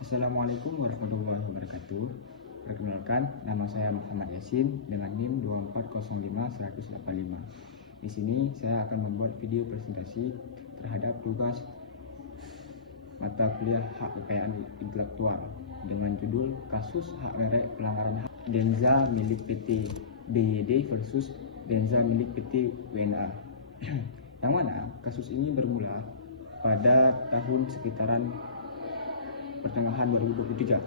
Assalamualaikum warahmatullahi wabarakatuh. Perkenalkan, nama saya Muhammad Yasin dengan NIM 2405185. Di sini saya akan membuat video presentasi terhadap tugas mata kuliah hak kekayaan intelektual dengan judul Kasus Hak Merek Pelanggaran Hak Denza milik PT BYD versus Denza milik PT WNA. Yang mana kasus ini bermula pada tahun sekitaran pertengahan 2023,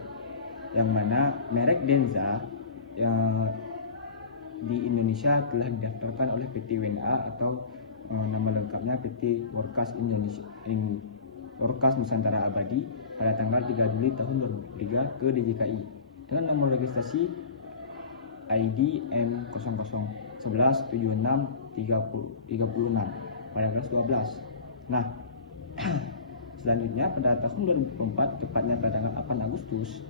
yang mana merek Denza yang di Indonesia telah didaftarkan oleh PT WNA atau nama lengkapnya PT Workas Indonesia Workas Nusantara Abadi pada tanggal 3 Juli tahun 2003 ke DJKI dengan nomor registrasi ID M00117636 pada kelas 12. Nah, selanjutnya pada tahun 2004, tepatnya pada tanggal 8 Agustus,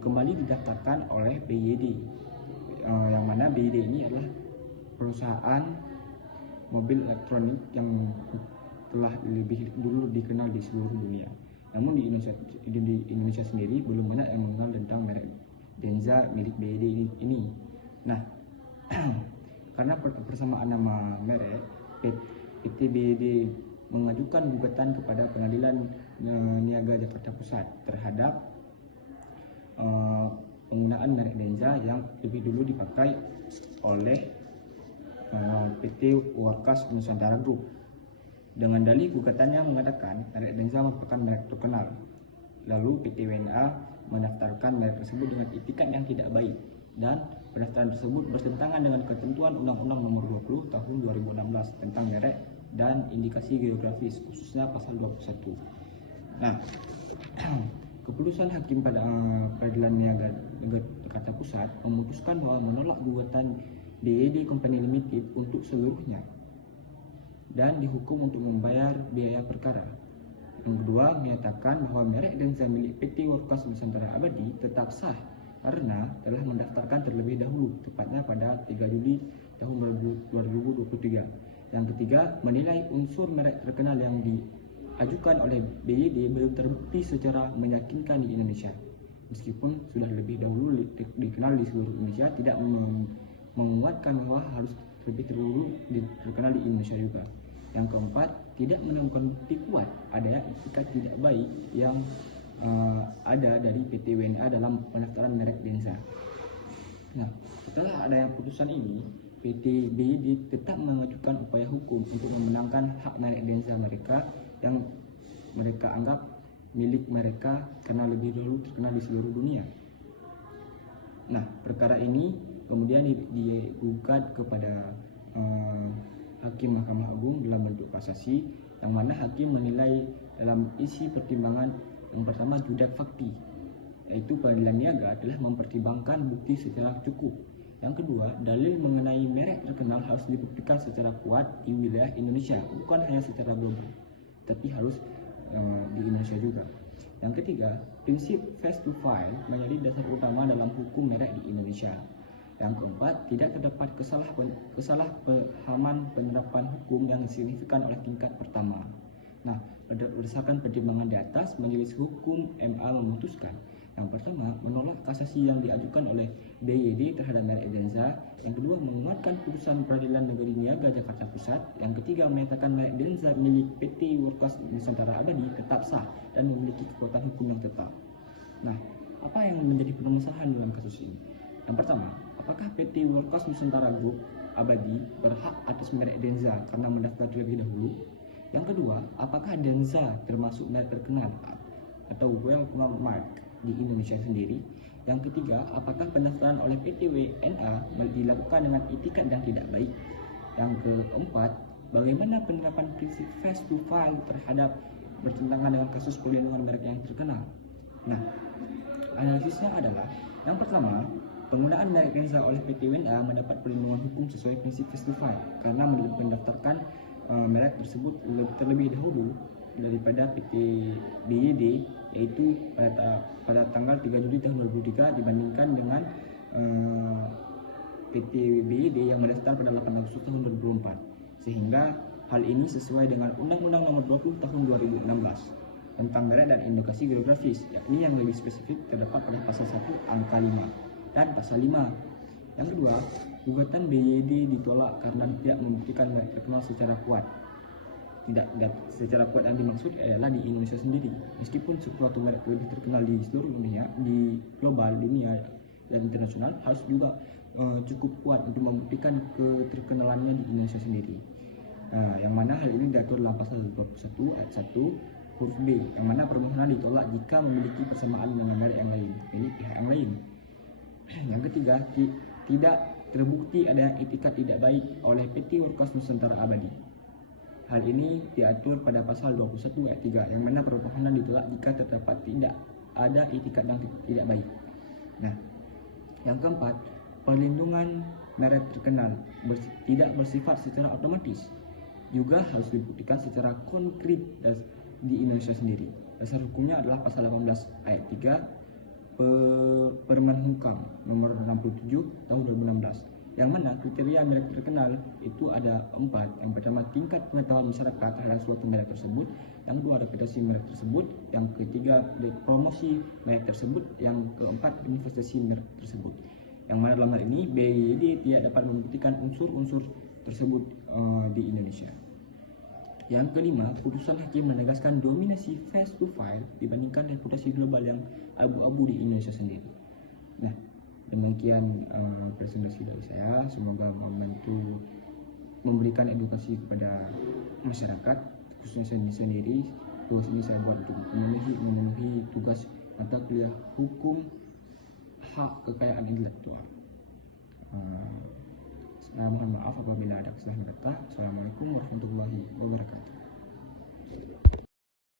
kembali didaftarkan oleh BYD, yang mana BYD ini adalah perusahaan mobil elektronik yang telah lebih dulu dikenal di seluruh dunia. Namun di Indonesia sendiri belum banyak yang mengenal tentang merek Denza milik BYD ini. Nah, karena persamaan nama merek, PT BYD mengajukan gugatan kepada Pengadilan Niaga Jakarta Pusat terhadap penggunaan merek Denza yang lebih dulu dipakai oleh PT Workas Nusantara Group. Dengan dalih gugatannya mengatakan merek Denza merupakan merek terkenal. Lalu PT WNA mendaftarkan merek tersebut dengan itikat yang tidak baik, dan pendaftaran tersebut bertentangan dengan ketentuan Undang-Undang Nomor 20 Tahun 2016 tentang merek dan indikasi geografis, khususnya pasal 21. Nah, keputusan hakim pada Pengadilan Niaga Jakarta Pusat memutuskan bahwa menolak gugatan BYD Company Limited untuk seluruhnya dan dihukum untuk membayar biaya perkara. Yang kedua, menyatakan bahwa merek Denza milik PT Workas Nusantara Abadi tetap sah karena telah mendaftarkan terlebih dahulu, tepatnya pada 3 Juli tahun 2023. Yang ketiga, menilai unsur merek terkenal yang diajukan oleh BYD belum terbukti secara meyakinkan di Indonesia, meskipun sudah lebih dahulu dikenal di seluruh Indonesia, tidak menguatkan bahwa harus lebih dahulu terkenal di Indonesia juga. Yang keempat, tidak menemukan bukti kuat adanya etikat tidak baik yang ada dari PT WNA dalam pendaftaran merek Denza. Nah, setelah adanya putusan ini, PT BYD tetap mengajukan upaya hukum untuk memenangkan hak merek Denza mereka yang mereka anggap milik mereka karena lebih dulu terkenal di seluruh dunia. Nah, perkara ini kemudian digugat kepada Hakim Mahkamah Agung dalam bentuk kasasi, yang mana hakim menilai dalam isi pertimbangan yang pertama judak fakti, yaitu Pengadilan Niaga telah mempertimbangkan bukti secara cukup. Yang kedua, dalil mengenai merek terkenal harus dibuktikan secara kuat di wilayah Indonesia, bukan hanya secara global, tapi harus di Indonesia juga. Yang ketiga, prinsip face to file menjadi dasar utama dalam hukum merek di Indonesia. Yang keempat, tidak terdapat kesalahpahaman penerapan hukum yang signifikan oleh tingkat pertama. Nah, berdasarkan pertimbangan di atas, Majelis Hukum MA memutuskan: yang pertama, menolak kasasi yang diajukan oleh BYD terhadap merek Denza. Yang kedua, menguatkan putusan Pengadilan Negeri Niaga Jakarta Pusat. Yang ketiga, menyatakan merek Denza milik PT Workas Nusantara Abadi tetap sah dan memiliki kekuatan hukum yang tetap. Nah, apa yang menjadi permasalahan dalam kasus ini? Yang pertama, apakah PT Workas Nusantara Group Abadi berhak atas merek Denza karena mendaftar terlebih dahulu? Yang kedua, apakah Denza termasuk merek terkenal atau well known mark di Indonesia sendiri? Yang ketiga, apakah pendaftaran oleh PT WNA dilakukan dengan itikat yang tidak baik? Yang keempat, bagaimana penerapan prinsip face to file terhadap bertentangan dengan kasus perlindungan merek yang terkenal? Nah, analisisnya adalah: yang pertama, penggunaan merek Denza oleh PT WNA mendapat perlindungan hukum sesuai prinsip face to file karena mendaftarkan merek tersebut terlebih dahulu daripada PT BYD, yaitu pada tanggal 3 Juli tahun 2003 dibandingkan dengan PT BYD yang mendaftar pada 8 Agustus tahun 2004, sehingga hal ini sesuai dengan Undang-Undang Nomor 20 Tahun 2016. tentang merek dan indikasi geografis, yakni yang lebih spesifik terdapat pada pasal 1 angka 5 dan pasal 5. Yang kedua, gugatan BYD ditolak karena tidak membuktikan merek terkenal secara kuat. Tidak secara kuat yang dimaksud adalah di Indonesia sendiri. Meskipun suatu merek lebih terkenal di seluruh dunia, di global dunia dan internasional, harus juga cukup kuat untuk membuktikan keterkenalannya di Indonesia sendiri. Yang mana hal ini diatur dalam pasal 21 ayat 1 huruf B, yang mana permohonan ditolak jika memiliki persamaan dengan merek yang lain, milik pihak yang lain. Yang ketiga, tidak terbukti ada itikat tidak baik oleh PT Workas Nusantara Abadi. Hal ini diatur pada pasal 21 ayat 3, yang mana permohonan ditolak jika terdapat tidak ada itikat yang tidak baik. Nah, yang keempat, perlindungan merek terkenal tidak bersifat secara otomatis, juga harus dibuktikan secara konkret di Indonesia sendiri. Dasar hukumnya adalah pasal 18 ayat 3 Permen Hukum nomor 67 tahun 2016, yang mana kriteria merek terkenal itu ada 4. Yang pertama, tingkat pengetahuan masyarakat terhadap suatu merek tersebut. Yang kedua, reputasi merek tersebut. Yang ketiga, promosi merek tersebut. Yang keempat, investasi merek tersebut. Yang mana dalam hal ini BYD tidak dapat membuktikan unsur-unsur tersebut di Indonesia. Yang kelima, putusan hakim menegaskan dominasi face to file dibandingkan reputasi global yang abu-abu di Indonesia sendiri. Nah, demikian presentasi dari saya. Semoga membantu memberikan edukasi kepada masyarakat, khususnya saya sendiri. Tugas ini saya buat untuk memenuhi tugas mata kuliah hukum hak kekayaan intelektual. Saya mohon maaf apabila ada kesalahan kata. Assalamualaikum warahmatullahi wabarakatuh.